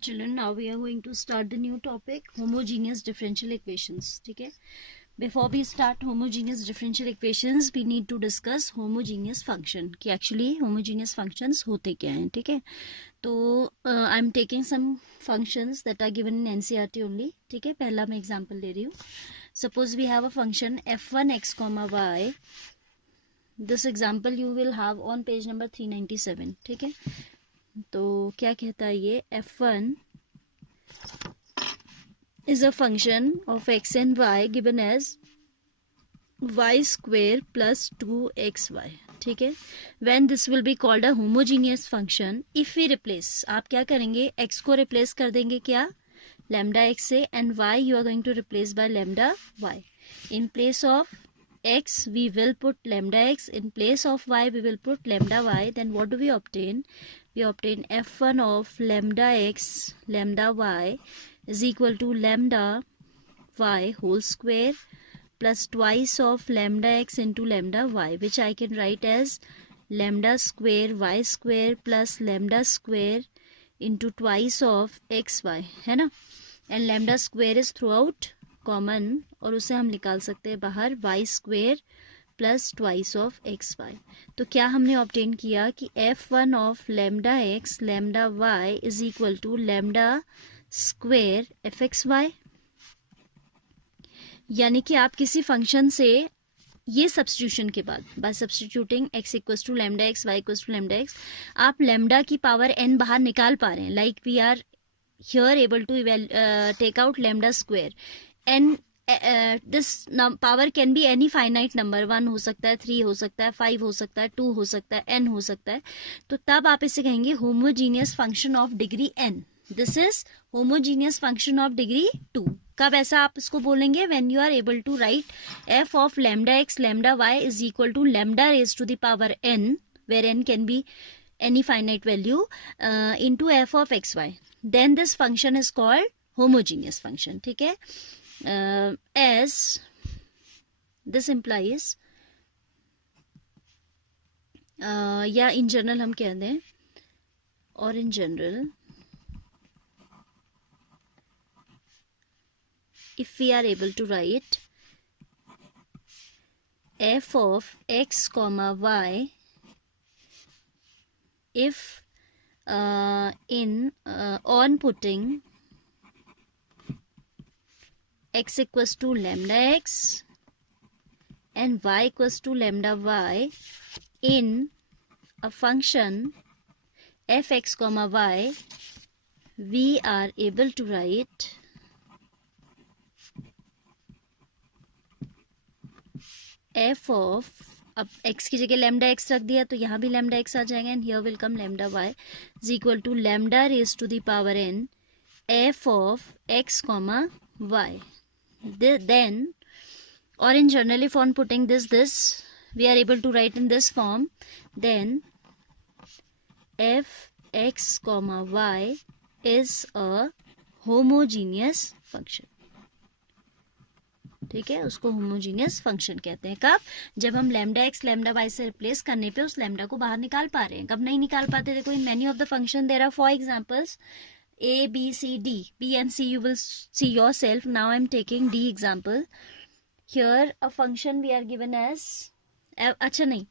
Children, now we are going to start the new topic, homogeneous differential equations. ठीक है, before we start homogeneous differential equations we need to discuss homogeneous function कि actually homogeneous functions होते क्या हैं. ठीक है, तो I am taking some functions that are given in NCERT only. ठीक है, पहला मैं एग्जांपल ले रही हूँ. Suppose we have a function f1x, y. This example you will have on page number 397. ठीक है, तो क्या कहता है ये, f1 is a function of x and y given as y square plus 2xy. ठीक है, when this will be called a homogeneous function if we replace, आप क्या करेंगे, x को replace कर देंगे क्या, lambda x से, and y you are going to replace by lambda y. In place of x we will put lambda x, in place of y we will put lambda y. Then what do we obtain? We obtain f1 of lambda x lambda y is equal to lambda y whole square plus twice of lambda x into lambda y, which I can write as lambda square y square plus lambda square into twice of xy, है ना. And lambda square is throughout common और उसे हम निकाल सकते हैं बाहर, y square plus twice of x y. तो क्या हमने ऑब्टेन किया कि f1 of lambda x lambda y is equal to lambda square f x y. यानी कि आप किसी फंक्शन से ये सब्स्टिट्यूशन के बाद, by substituting x equals to lambda x y equals to lambda x, आप लैम्डा की पावर n बाहर निकाल पा रहे हैं. Like we are here able to take out lambda square and this power can be any finite number, 1 हो सकता है, 3 हो सकता है, 5 हो सकता है, 2 हो सकता है, n हो सकता है. तो तब आप इसे कहेंगे homogeneous function of degree n. This is homogeneous function of degree 2. कब ऐसा आप इसको बोलेंगे, when you are able to write f of lambda x lambda y is equal to lambda raise to the power n, where n can be any finite value, into f of xy. Then this function is called homogeneous function. ठीक है, as this implies, या in general हम कह दें, और in general if we are able to write f of x comma y, if on putting x equals to lambda x and y equals to lambda y in a function f(x, y), we are able to write f of, अब x की जगह lambda x रख दिया तो यहाँ भी lambda x आ जाएगा, and here will come lambda y is equal to lambda raise to the power n f of x comma y. Then, or in generally for putting this we are able to write in this form. Then f x comma y is a homogeneous function. ठीक है, उसको homogeneous function कहते हैं. कब, जब हम lambda x lambda Y से replace करने पे उस लैम्डा को बाहर निकाल पा रहे हैं. कब नहीं निकाल पाते, देखो in many of the function there are 4 examples a b c d, b and c you will see yourself. Now I am taking d example. Here a function we are given as अच्छा नहीं,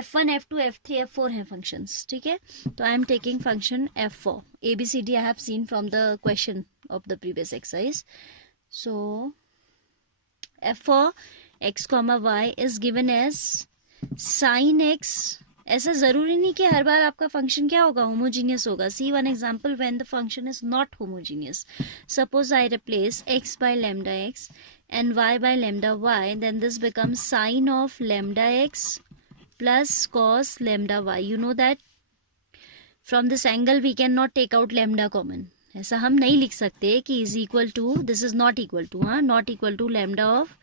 f1 f2 f3 f4 है functions. ठीक है, तो I am taking function f4. a b c d I have seen from the question of the previous exercise. So f for x comma y is given as sin x. ऐसा जरूरी नहीं कि हर बार आपका function क्या होगा, homogeneous होगा. See one example when the function is not homogeneous. Suppose I replace x by lambda x and y by lambda y, then this becomes sin of lambda x plus cos lambda y. You know that from this angle we cannot take out lambda common. ऐसा हम नहीं लिख सकते कि is equal to, this is not equal to, हाँ, not equal to lambda of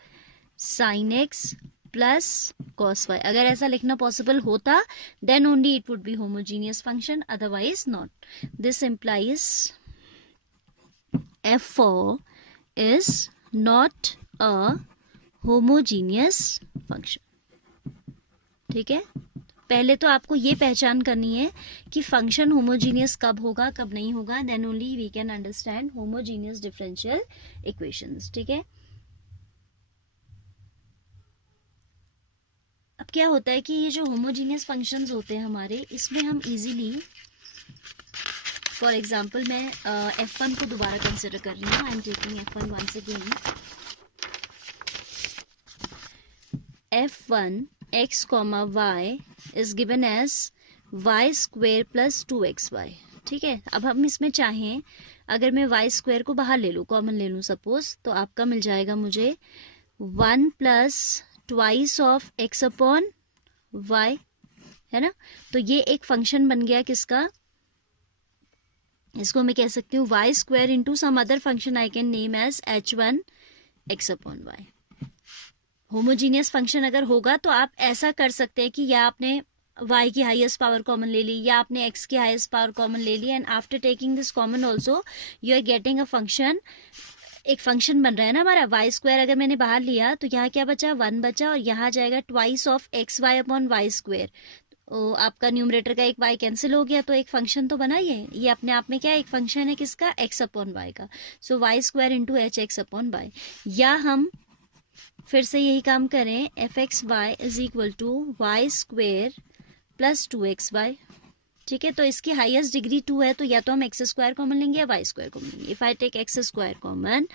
sine x plus cos y. अगर ऐसा लिखना पॉसिबल होता then only it would be homogeneous function, otherwise not. This implies f4 is not a homogeneous function. ठीक है, पहले तो आपको ये पहचान करनी है कि फंक्शन होमोजीनियस कब होगा कब नहीं होगा, then only we can understand homogeneous differential equations. ठीक है, अब क्या होता है कि ये जो होमोजीनियस फंक्शंस होते हैं हमारे, इसमें हम इजीली, फॉर एग्जांपल मैं f1 को दोबारा कंसिडर कर रही हूँ, I am taking f1 once again. f1 x, y is given as y square plus 2xy। ठीक है, अब हम इसमें चाहें अगर मैं y स्क्वेयर को बाहर ले लूँ, कॉमन ले लूँ सपोज, तो आपका मिल जाएगा मुझे 1 plus twice of x upon y, है ना। तो ये एक फंक्शन बन गया किसका, इसको मैं कह सकती हूँ y square into some other function I can name as h1 x upon y। Homogeneous function अगर होगा तो आप ऐसा कर सकते हैं कि या आपने y की हाईएस्ट पावर कॉमन ले ली या आपने x की हाईएस्ट पावर कॉमन ले ली, and after taking this common also you are getting a function. एक फंक्शन बन रहा है ना हमारा, y स्क्वायर अगर मैंने बाहर लिया तो यहाँ क्या बचा, 1 बचा, और यहाँ जाएगा twice of x y upon y square. आपका न्यूमरेटर का एक y कैंसिल हो गया, तो एक फंक्शन तो बना ये अपने आप में क्या एक फंक्शन है किसका, x अपॉन वाई का। So y square into h x upon y. या हम फिर से यही काम करें, f x y is equal to y square plus 2xy। ठीक है, तो इसकी हाईएस्ट डिग्री 2 है, तो या तो हम एक्स स्क्वायर कॉमन लेंगे या वाई स्क्वायर कॉमन लेंगे। If I take x square common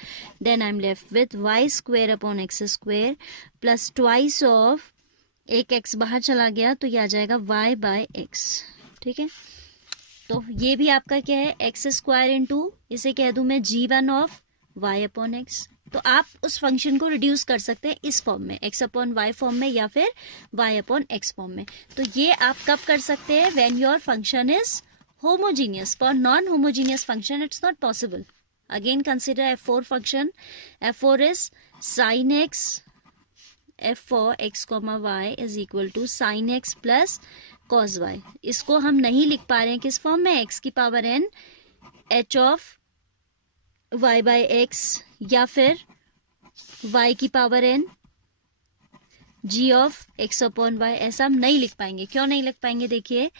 then I am left with y square upon x square plus twice of, एक एक्स बाहर चला गया तो यह आ जाएगा y बाय एक्स। ठीक है, तो ये भी आपका क्या है, एक्स स्क्वायर इंटू, इसे कह दूं मैं g1 of y upon x. तो आप उस फंक्शन को रिड्यूस कर सकते हैं इस फॉर्म में, x अपॉन वाई फॉर्म में या फिर y अपॉन एक्स फॉर्म में। तो ये आप कब कर सकते हैं, when your function is homogeneous. For non homogeneous function it's not possible. Again consider f4 function, f4 is sine x, f4 x, y is equal to sine x plus cos y। इसको हम नहीं लिख पा रहे हैं किस form में, x की power n h of y by x, या फिर y की power n g of x upon y। ऐसा हम नहीं लिख पाएंगे। क्यों नहीं लिख पाएंगे, देखिए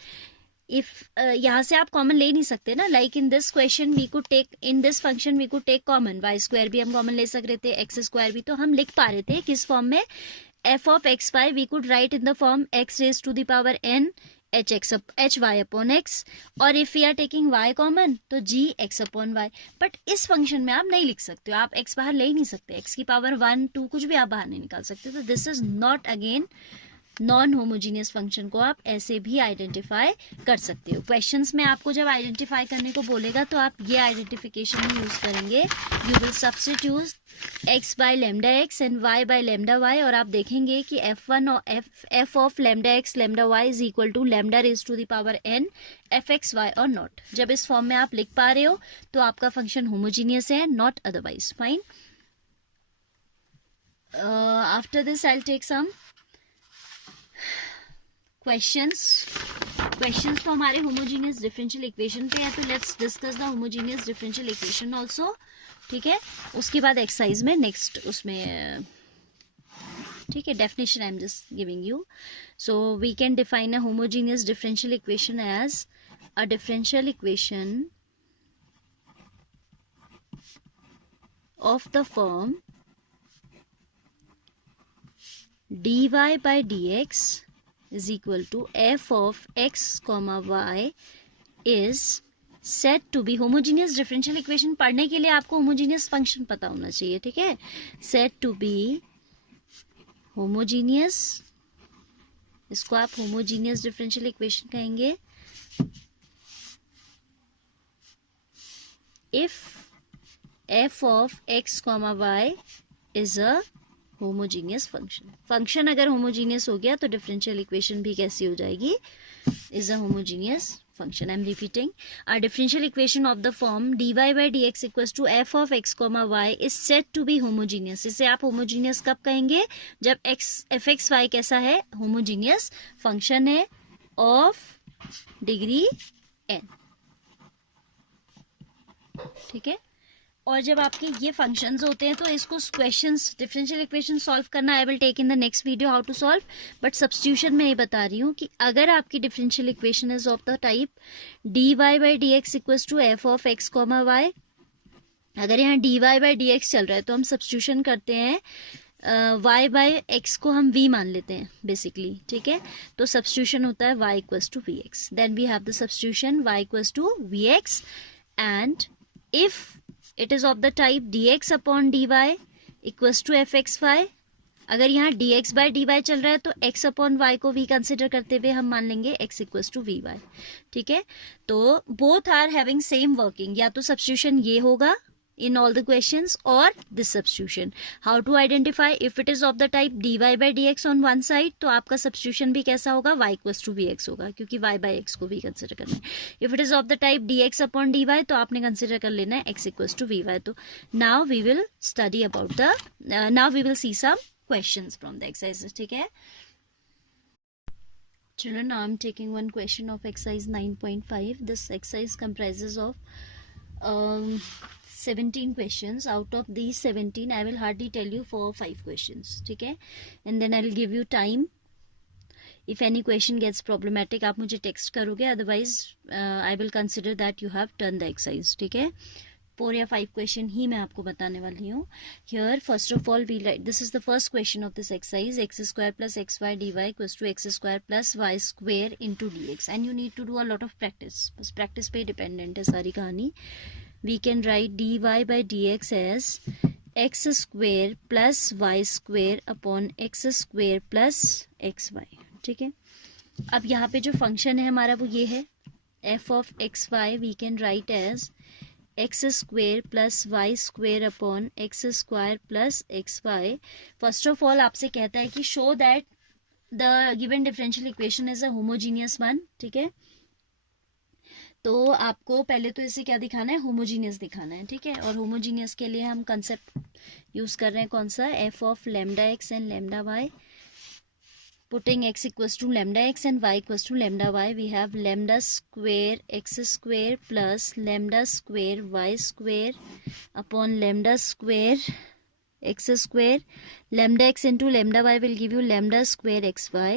इफ यहाँ से आप कॉमन ले नहीं सकते ना, like in this question we could take, in this function we could take common, y square भी हम कॉमन ले सक रहे थे, एक्स स्क्वायर भी, तो हम लिख पा रहे थे किस फॉर्म में, f of x y we could write in the form x raise to the power n h y upon x, और if we are taking y common तो g x upon y. But इस function में आप नहीं लिख सकते हो, आप x बाहर ले ही नहीं सकते, x की पावर 1 2 कुछ भी आप बाहर नहीं निकाल सकते। तो this is not again non homogeneous function को आप ऐसे भी आइडेंटिफाई कर सकते हो। क्वेश्चंस में आपको जब आइडेंटिफाई करने को बोलेगा तो आप ये आइडेंटिफिकेशन ही यूज करेंगे, you will substitute x by lambda x and y by lambda y, और आप देखेंगे कि f1 और f of lambda x lambda y is equal to lambda raise to the power n f x y और not. जब इस form में आप लिख पा रहे हो तो आपका फंक्शन होमोजीनियस है, not otherwise. Fine, after this I will take some questions तो हमारे होमोजीनियस डिफरेंशियल इक्वेशन पे है, तो let's discuss the homogeneous differential equation also. ठीक है, उसके बाद एक्सरसाइज में नेक्स्ट उसमें, ठीक है, definition I am just giving you. So we can define a homogeneous differential equation as a differential equation of the form dy by dx is equal to f of x comma y is said to be homogeneous differential equation। पढ़ने के लिए आपको homogeneous function पता होना चाहिए। ठीक है, said to be homogeneous, इसको आप homogeneous differential equation कहेंगे if f of x comma y is a homogeneous function अगर होमोजीनियस हो गया तो डिफरेंशियल इक्वेशन भी कैसी हो जाएगी, is a homogeneous function. I am repeating, a differential equation of the form dy by dx equals to f of x y is said to be homogeneous. इसे आप होमोजीनियस कब कहेंगे, जब एफ एक्स वाई कैसा है, homogeneous function है of degree n। ठीक है, और जब आपके ये फंक्शंस होते हैं तो इसको क्वेश्चंस डिफरेंशियल इक्वेशन सॉल्व करना I will take in the next video how to solve, but substitution में ये बता रही हूँ कि अगर आपकी differential equation is of the type d y by d x equals to f of x comma y, अगर यहाँ d y by d x चल रहा है तो हम सब्स्टिट्यूशन करते हैं y बाई एक्स को हम v मान लेते हैं बेसिकली, ठीक है। तो सब्स्टिट्यूशन होता है y equals to v x, then we have the substitution y equals to v x, and if it is of the type dx upon dy equals to f x y, अगर यहाँ dx by dy चल रहा है तो x upon y को v consider करते हुए हम मान लेंगे x equals to v y, ठीक है। तो both are having same working, या तो सब्स्टिट्यूशन ये होगा in all the questions or this substitution. How to identify? If it is of the type dy by dx on one side तो आपका substitution भी कैसा होगा, y equals to vx होगा, क्योंकि y by x को भी consider करना है। If it is of the type dx upon dy तो आपने consider कर लेना है x equals to vy। तो now we will study about the now we will see some questions from the exercises, ठीक है। Children, now I'm taking one question of exercise 9.5. This exercise comprises of 17 questions. Out of these 17 I will hardly tell you 4 or 5 questions, ठीक है, and then I will give you time. If any question gets problematic आप मुझे text करोगे, otherwise I will consider that you have done the exercise, ठीक है। 4 या 5 question ही मैं आपको बताने वाली हूँ। Here first of all we write, this is the first question of this exercise, x square plus xy dy equals to x square plus y square into dx, and you need to do a lot of practice, बस practice पे dependent है सारी कहानी। We can write dy by dx as x square plus y square upon x square plus xy, ठीक है। अब यहाँ पे जो फंक्शन है हमारा वो ये है f of xy, we can write as x square plus y square upon x square plus xy। First of all आपसे कहता है कि show that the given differential equation is a homogeneous one, ठीक है। तो आपको पहले तो इसे क्या दिखाना है, होमोजीनियस दिखाना है, ठीक है। और होमोजीनियस के लिए हम कंसेप्ट यूज कर रहे हैं कौन सा, f of lambda x and lambda y, putting x equals to lambda x and y equals to lambda y, we have lambda square x square plus lambda square y square upon lambda square x square, lambda x into lambda y will give you lambda square xy.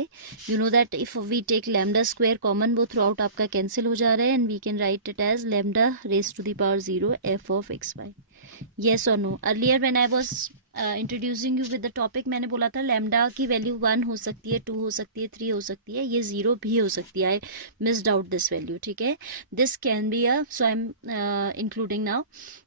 You know that if we take lambda square common, वो throughout आपका cancel हो जा रहा है, and we can write it as lambda raised to the power 0 f of xy. Yes or no? Earlier when I was introducing you with the topic, मैंने बोला था lambda की वैल्यू 1 हो सकती है, 2 हो सकती है, 3 हो सकती है, ये 0 भी हो सकती है। I missed out this value, ठीक है। This can be a, so I'm including now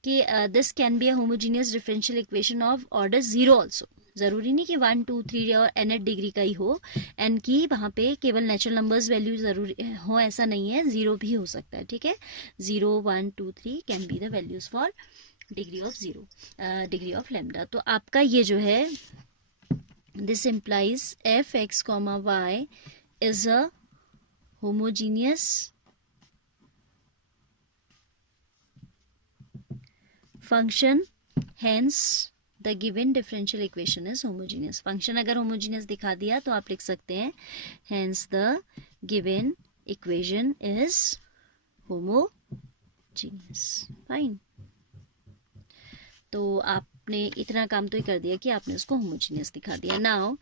कि this can be a homogeneous differential equation of order 0 also. ज़रूरी नहीं कि 1 2 3 और nth डिग्री का ही हो, एंड की वहाँ पे केवल नेचुरल नंबर्स वैल्यू ज़रूरी हो ऐसा नहीं है, 0 भी हो सकता है, ठीक है। 0 1 2 3 can be the values for degree of 0, degree of lambda. तो आपका ये जो है this implies f x comma y is a homogeneous function, hence the given differential equation is homogeneous. Function अगर होमोजीनियस दिखा दिया तो आप लिख सकते हैं hence the given equation is homogeneous, fine. तो आपने इतना काम तो ही कर दिया कि आपने उसको होमोजीनियस दिखा दिया। Now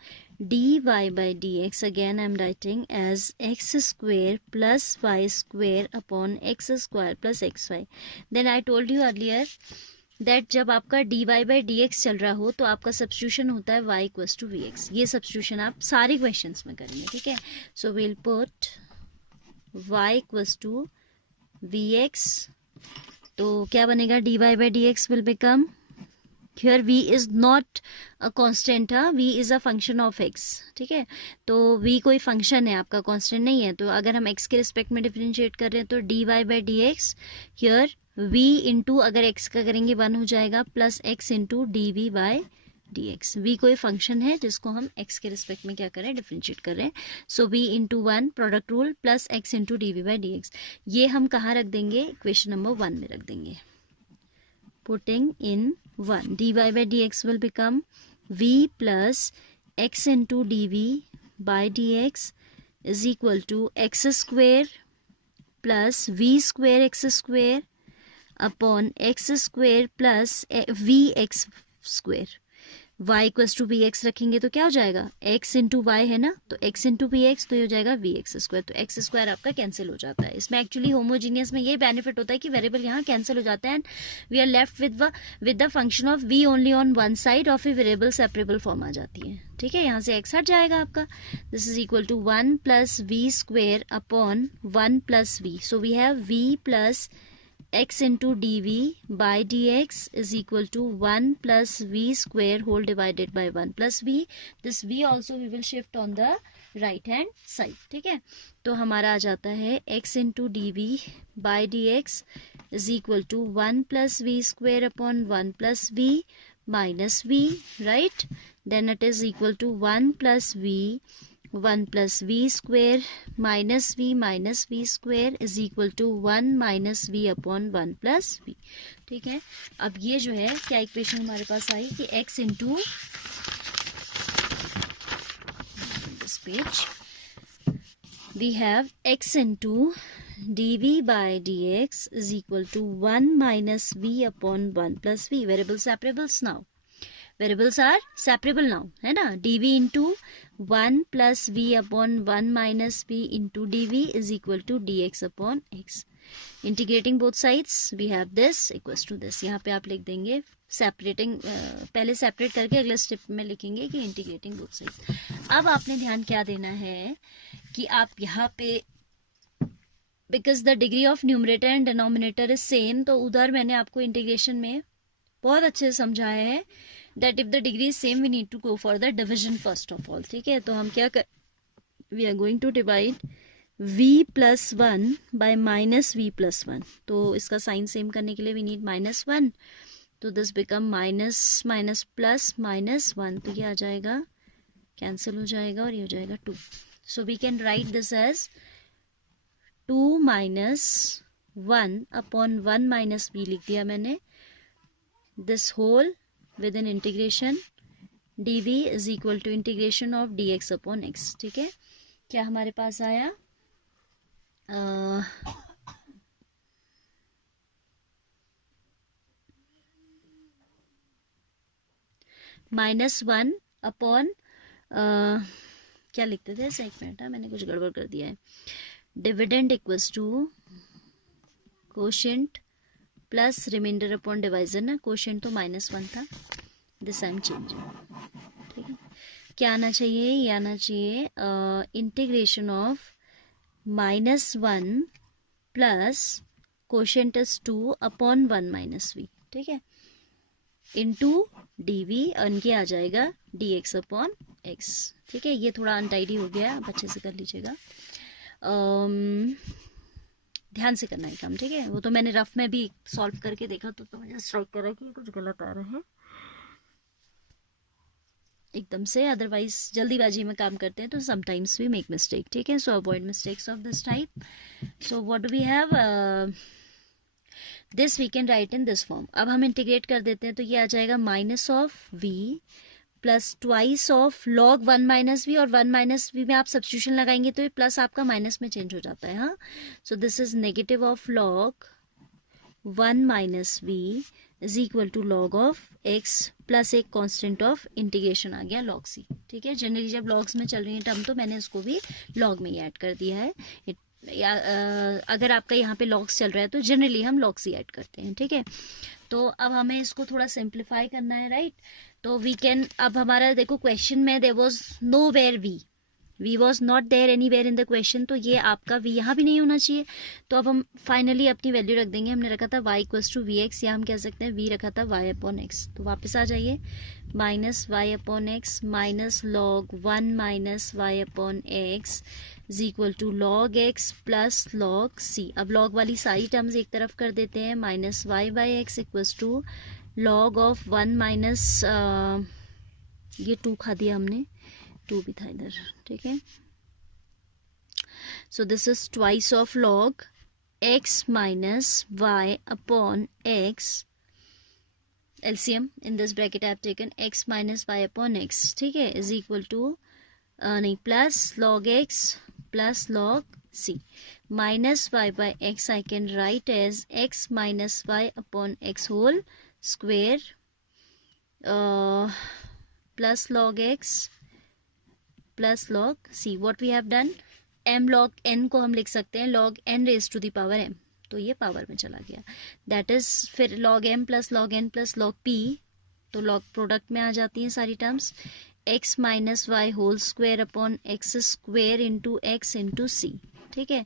d y by d x again I am writing as x square plus y square upon x square plus x y. Then I told you earlier that जब आपका d y by d x चल रहा हो तो आपका substitution होता है y equals to v x. ये सब्स्टिट्यूशन आप सारे क्वेश्चंस में करेंगे, ठीक है। So will put y equals to v x, तो क्या बनेगा, d y by d x will become, here v is not a constant, v is a function of x, ठीक है। तो v कोई फंक्शन है आपका, कांस्टेंट नहीं है। तो अगर हम x के रिस्पेक्ट में डिफरेंशिएट कर रहे हैं तो d y by d x, here v into अगर x का करेंगे 1 हो जाएगा, plus x into d v by d x. V कोई फंक्शन है जिसको हम x के रिस्पेक्ट में क्या करें, डिफरेंशिएट कर रहे हैं। So v into 1 product rule plus x into d v by d x, ये हम कहाँ रख देंगे, इक्वेशन नंबर 1 में रख देंगे। Putting in 1, dy by dx will become v plus x into dv by dx is equal to x square plus v square x square upon x square plus v x square. y equals to v x रखेंगे तो क्या हो जाएगा, x into Y है ना, तो x into we x, तो ये हो जाएगा वी एक्स स्क्वायर। तो x स्क्वायर आपका कैंसिल हो जाता है। इसमें एक्चुअली होमोजीनियस में ये बेनिफिट होता है कि वेरिएबल यहाँ कैंसिल हो जाता है and we are left with the function of v only on one side और फिर वेरिएबल सेपरेबल फॉर्म आ जाती है। ठीक है, यहाँ से x हट जाएगा आपका। This is equal to 1 plus v square upon 1 plus v. So we have v plus x into dv by dx is equal to 1 plus v square whole divided by 1 plus v. This v also we will shift on the right hand side. ठीक है, तो हमारा आ जाता है x into dv by dx is equal to 1 plus v square upon 1 plus v minus v, right? Then it is equal to 1 plus v 1 plus v square minus v square is equal to 1 minus v upon 1 plus v. ठीक है, अब ये जो है क्या equation हमारे पास आई कि x into this page we have x into dv by dx is equal to 1 minus v upon 1 plus v. Variables separables now. Variables are separable now, है ना. dv into 1 plus v upon 1 minus v into dv is equal to dx upon x. Integrating both sides we have this equals to this. यहाँ पे आप लिख देंगे separating, पहले separate करके अगले स्टेप में लिखेंगे कि इंटीग्रेटिंग बोथ साइड। अब आपने ध्यान क्या देना है कि आप यहाँ पे because the degree of numerator and denominator is same, तो उधर मैंने आपको इंटीग्रेशन में बहुत अच्छे से समझाया है that if the degree is same we need to go for the division first of all. ठीक है, तो हम क्या कर, we are going to divide v plus 1 by minus v plus 1. तो इसका साइन सेम करने के लिए we need minus 1, तो this become minus minus plus minus 1, तो ये आ जाएगा, कैंसिल हो जाएगा और ये हो जाएगा 2. so we can write this as 2 minus 1 upon 1 minus v लिख दिया मैंने, this whole with an integration dv is equal to integration of dx upon x. ठीक है, क्या हमारे पास आया, -1 अपॉन क्या लिखते थे, एक मिनट, मैंने कुछ गड़बड़ कर दिया है, dividend equals to quotient plus remainder upon divisor ना, कोशेंट तो -1 था, दिस आई एम चेंजिंग. ठीक है, क्या आना चाहिए, ये आना चाहिए integration of -1 plus quotient is 2 upon 1 minus v. ठीक है, इंटू डी वी अनके आ जाएगा डी एक्स अपॉन एक्स. ठीक है, ये थोड़ा अनटाइडी हो गया, आप अच्छे से कर लीजिएगा, ध्यान से करना है काम. ठीक है, वो तो मैंने रफ में भी सॉल्व करके देखा तो मुझे स्ट्राइक करा कि कुछ गलत आ रहा है एकदम से, अदरवाइज जल्दीबाजी में काम करते हैं तो समटाइम्स वी मेक मिस्टेक. ठीक है, so avoid mistakes of this type. So what do we have, this we can write in this form. अब हम इंटीग्रेट कर देते हैं तो ये आ जाएगा minus of v plus twice of log 1 minus v, और 1 माइनस वी में आप सब्स्टिट्यूशन लगाएंगे तो ये प्लस आपका माइनस में चेंज हो जाता है. हाँ, so this is negative of log 1 minus v is equal to log of x plus एक कांस्टेंट ऑफ इंटीग्रेशन आ गया लॉग सी. ठीक है, जनरली जब लॉग्स में चल रही है टर्म तो मैंने उसको भी लॉग में ही ऐड कर दिया है. या अगर आपका यहाँ पे लॉग्स चल रहा है तो जनरली हम लॉग सी ऐड करते हैं. ठीक है, तो अब हमें इसको थोड़ा सिंप्लीफाई करना है, राइट. तो वी कैन, अब हमारा देखो क्वेश्चन में there was nowhere v was not there anywhere in the question, तो ये आपका वी यहाँ भी नहीं होना चाहिए. तो अब हम फाइनली अपनी वैल्यू रख देंगे. हमने रखा था y equals to v x, या हम कह सकते हैं v रखा था y अपॉन एक्स. तो वापस आ जाइए, minus y upon x minus log 1 minus y upon x is equal to log x plus log c. अब लॉग वाली सारी टर्म्स एक तरफ कर देते हैं, minus y by x equals to log of 1 minus, ये 2 खा दिया हमने, 2 भी था इधर. ठीक है, so this is twice of log x minus y upon x, LCM in this bracket I have taken x minus y upon x. ठीक है, इज इक्वल टू नहीं plus log x plus log c. Minus y by x I can write as x minus y upon x whole square plus log x plus log c. What we have done, m log n को हम लिख सकते हैं log n raised to the power m, तो ये power में चला गया. दैट इज फिर log m plus log n plus log p, तो log प्रोडक्ट में आ जाती हैं सारी terms. x minus y whole square upon x square into x into c. ठीक है,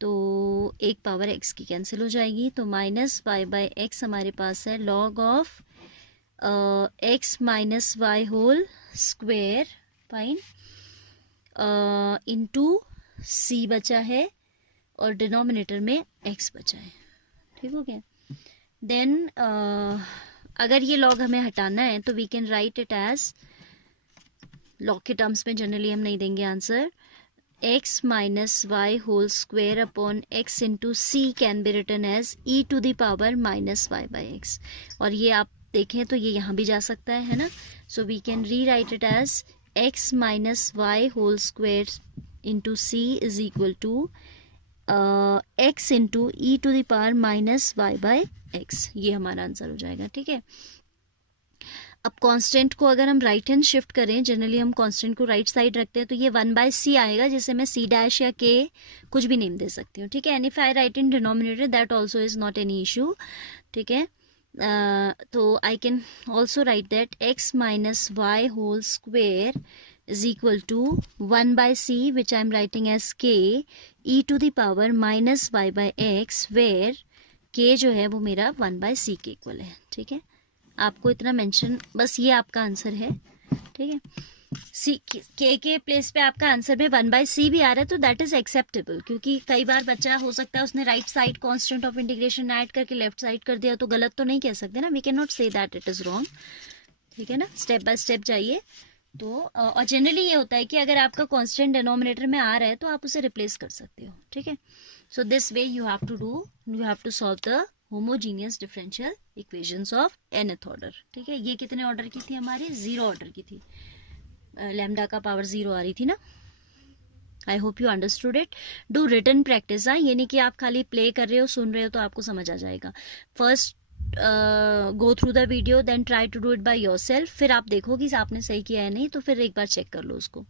तो एक पावर x की कैंसिल हो जाएगी, तो माइनस वाई बाई एक्स हमारे पास है log of x minus y whole square fine into c बचा है और डिनोमिनेटर में x बचा है. ठीक हो गया. देन अगर ये log हमें हटाना है तो we can write it as, log के टर्म्स में जनरली हम नहीं देंगे answer, x minus y whole square upon x into c can be written as e to the power minus y by x. और ये आप देखें तो ये यहाँ भी जा सकता है ना. So we can rewrite it as x minus y whole square into c is equal to x into e to the power minus y by x. ये हमारा आंसर हो जाएगा. ठीक है, अब कांस्टेंट को अगर हम राइट हैंड शिफ्ट करें, जनरली हम कांस्टेंट को राइट साइड रखते हैं, तो ये 1/c आएगा, जिसे मैं c डैश या k कुछ भी नेम दे सकती हूँ. ठीक है, and if I write in denominator that also is not any issue. ठीक है, तो I can also write that x minus y whole square is equal to 1/c which I am writing as k e to the power minus y by x where k जो है वो मेरा 1/c के equal है. ठीक है, आपको इतना मेंशन, बस ये आपका आंसर है. ठीक है, सी के प्लेस पे आपका आंसर में 1/c भी आ रहा है, तो दैट इज एक्सेप्टेबल. क्योंकि कई बार बच्चा हो सकता है उसने right side constant of integration add करके लेफ्ट साइड कर दिया, तो गलत तो नहीं कह सकते ना. We can not say that it is wrong. ठीक है ना, स्टेप बाय स्टेप जाइए. तो और जनरली ये होता है कि अगर आपका कांस्टेंट डिनोमिनेटर में आ रहा है तो आप उसे रिप्लेस कर सकते हो. ठीक है, so this way you have to solve the homogeneous differential equations of nth order. ठीक है, ये कितने ऑर्डर की थी हमारी? 0 ऑर्डर की थी. लैम्डा का पावर 0 आ रही थी ना. I hope you understood it. Do written practice. ये नहीं कि आप खाली प्ले कर रहे हो, सुन रहे हो तो आपको समझ आ जाएगा. First go through the video, then try to do it by yourself. फिर आप देखो कि आपने सही किया है नहीं, तो फिर एक बार चेक कर लो उसको.